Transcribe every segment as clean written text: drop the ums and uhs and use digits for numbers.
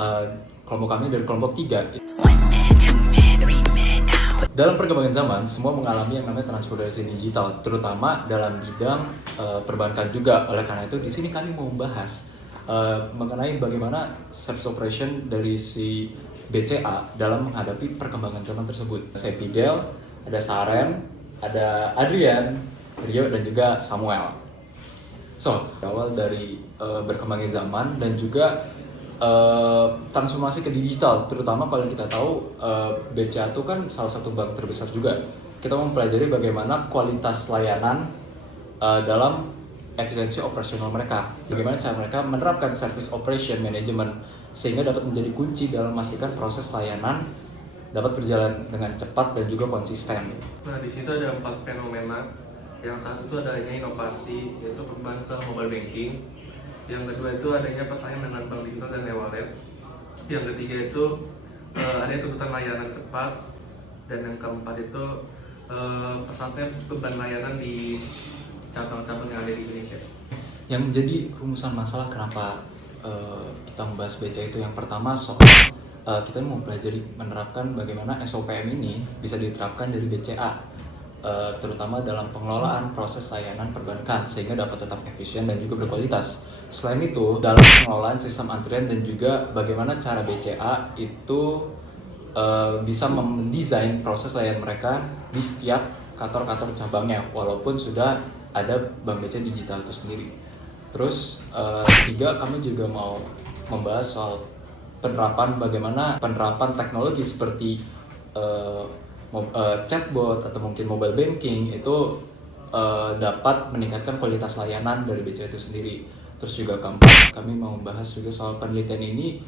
uh, kelompok kami dari kelompok 3. Dalam perkembangan zaman, semua mengalami yang namanya transformasi digital, terutama dalam bidang perbankan juga. Oleh karena itu, di sini kami mau membahas mengenai bagaimana service operation dari si BCA dalam menghadapi perkembangan zaman tersebut. Saya Fidel, ada Saren, ada Adrian, Rio, dan juga Samuel. So, awal dari berkembangnya zaman dan juga transformasi ke digital, terutama kalau kita tahu BCA itu kan salah satu bank terbesar juga. Kita mempelajari bagaimana kualitas layanan dalam efisiensi operasional mereka. Bagaimana cara mereka menerapkan service operation management sehingga dapat menjadi kunci dalam memastikan proses layanan dapat berjalan dengan cepat dan juga konsisten. Nah, di situ ada 4 fenomena. Yang satu itu adanya inovasi, yaitu perubahan ke mobile banking. Yang kedua itu adanya persaingan dengan bank digital dan e-wallet. Yang ketiga itu adanya tuntutan layanan cepat. Dan yang keempat itu pesatnya beban layanan di cabang-cabang yang ada di Indonesia. Yang menjadi rumusan masalah kenapa kita membahas BCA itu yang pertama soal kita mau belajar menerapkan bagaimana SOPM ini bisa diterapkan dari BCA, terutama dalam pengelolaan proses layanan perbankan sehingga dapat tetap efisien dan juga berkualitas. Selain itu, dalam pengelolaan sistem antrian dan juga bagaimana cara BCA itu bisa mendesain proses layanan mereka di setiap kantor-kantor cabangnya, walaupun sudah ada Bank BCA Digital itu sendiri. Terus ketiga, kami juga mau membahas soal bagaimana penerapan teknologi seperti chatbot atau mungkin mobile banking itu dapat meningkatkan kualitas layanan dari BCA itu sendiri. Terus juga kami mau membahas juga soal penelitian ini,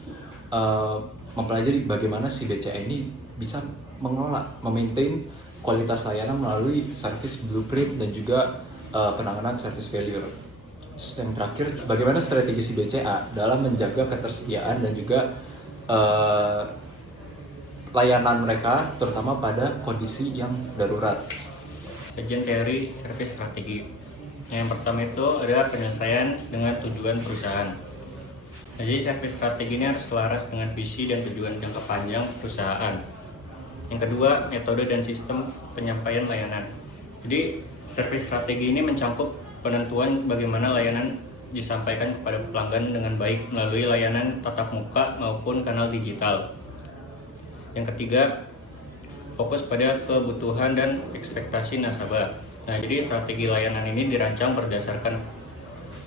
mempelajari bagaimana si BCA ini bisa mengelola, memaintain kualitas layanan melalui service blueprint dan juga penanganan service failure. Terus yang terakhir, bagaimana strategi si BCA dalam menjaga ketersediaan dan juga layanan mereka terutama pada kondisi yang darurat. Kajian teori service strategi. Yang pertama itu adalah penyelesaian dengan tujuan perusahaan. Jadi service strategi ini harus selaras dengan visi dan tujuan jangka panjang perusahaan. Yang kedua, metode dan sistem penyampaian layanan. Jadi service strategi ini mencakup penentuan bagaimana layanan disampaikan kepada pelanggan dengan baik melalui layanan tatap muka maupun kanal digital. Yang ketiga, fokus pada kebutuhan dan ekspektasi nasabah. Nah, jadi strategi layanan ini dirancang berdasarkan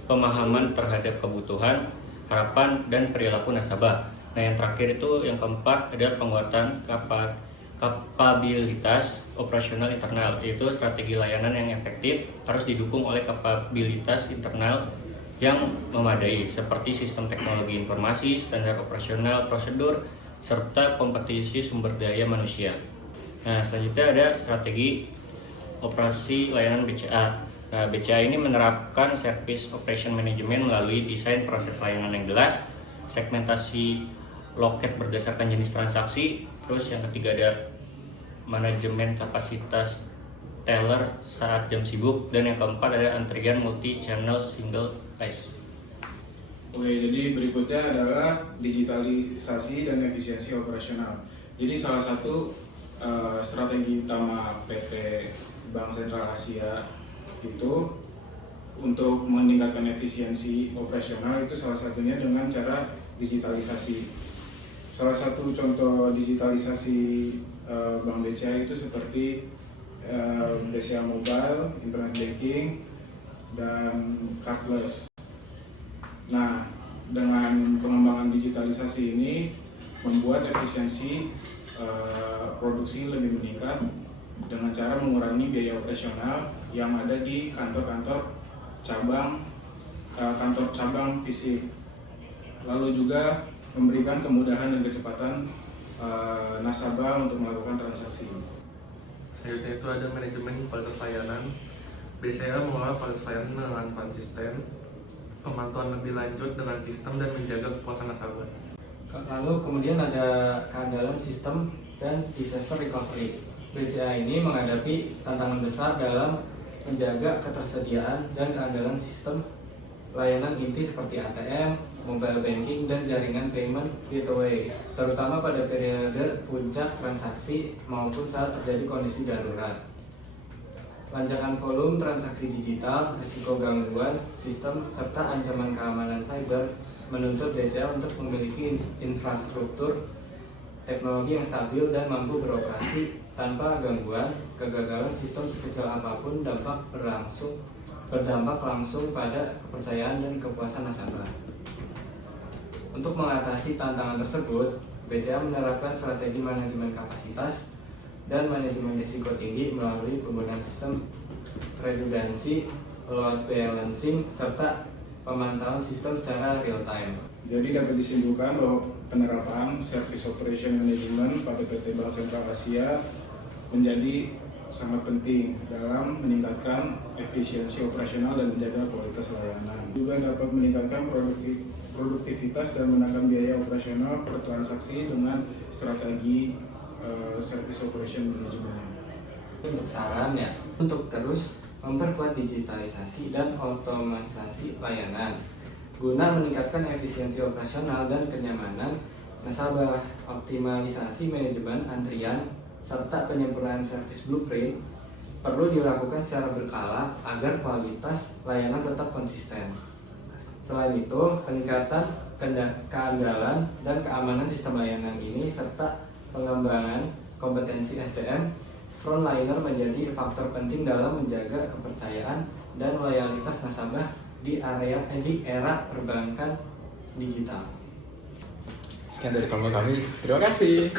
pemahaman terhadap kebutuhan, harapan, dan perilaku nasabah. Nah, yang terakhir itu, yang keempat adalah penguatan kapabilitas operasional internal, yaitu strategi layanan yang efektif harus didukung oleh kapabilitas internal yang memadai seperti sistem teknologi informasi, standar operasional, prosedur, serta kompetisi sumber daya manusia. Nah, selanjutnya ada strategi operasi layanan BCA. Nah, BCA ini menerapkan service operation management melalui desain proses layanan yang jelas, segmentasi loket berdasarkan jenis transaksi, terus yang ketiga ada manajemen kapasitas teller saat jam sibuk, dan yang keempat ada antrian multi channel single price. Oke, jadi berikutnya adalah digitalisasi dan efisiensi operasional. Jadi salah satu strategi utama PT Bank Sentral Asia itu untuk meningkatkan efisiensi operasional itu salah satunya dengan cara digitalisasi. Salah satu contoh digitalisasi Bank BCA itu seperti BCA Mobile, Internet Banking, dan Cardless. Nah, dengan pengembangan digitalisasi ini membuat efisiensi produksi lebih meningkat dengan cara mengurangi biaya operasional yang ada di kantor-kantor cabang fisik. Lalu juga memberikan kemudahan dan kecepatan nasabah untuk melakukan transaksi. Selanjutnya itu ada manajemen kualitas layanan. BCA mengelola kualitas layanan dengan konsisten, pemantauan lebih lanjut dengan sistem, dan menjaga kepuasan nasabah. Lalu kemudian ada keandalan sistem dan disaster recovery. BCA ini menghadapi tantangan besar dalam menjaga ketersediaan dan keandalan sistem layanan inti seperti ATM, mobile banking, dan jaringan payment gateway, terutama pada periode puncak transaksi maupun saat terjadi kondisi darurat. Lonjakan volume transaksi digital, risiko gangguan sistem, serta ancaman keamanan cyber menuntut BCA untuk memiliki infrastruktur teknologi yang stabil dan mampu beroperasi tanpa gangguan. Kegagalan sistem sekecil apapun berdampak langsung pada kepercayaan dan kepuasan nasabah. Untuk mengatasi tantangan tersebut, BCA menerapkan strategi manajemen kapasitas dan manajemen risiko tinggi melalui penggunaan sistem redundansi, load balancing, serta pemantauan sistem secara real time. Jadi dapat disimpulkan bahwa penerapan Service Operation Management pada PT Bank Sentral Asia menjadi sangat penting dalam meningkatkan efisiensi operasional dan menjaga kualitas layanan. Juga dapat meningkatkan produktivitas dan menekan biaya operasional per transaksi dengan strategi Service Operation Management. Untuk sarannya, untuk terus memperkuat digitalisasi dan otomatisasi layanan guna meningkatkan efisiensi operasional dan kenyamanan nasabah, optimalisasi manajemen antrian, serta penyempurnaan service blueprint perlu dilakukan secara berkala agar kualitas layanan tetap konsisten. Selain itu, peningkatan keandalan dan keamanan sistem layanan ini serta pengembangan kompetensi SDM frontliner menjadi faktor penting dalam menjaga kepercayaan dan loyalitas nasabah di era perbankan digital. Sekian dari kelompok kami. Terima kasih.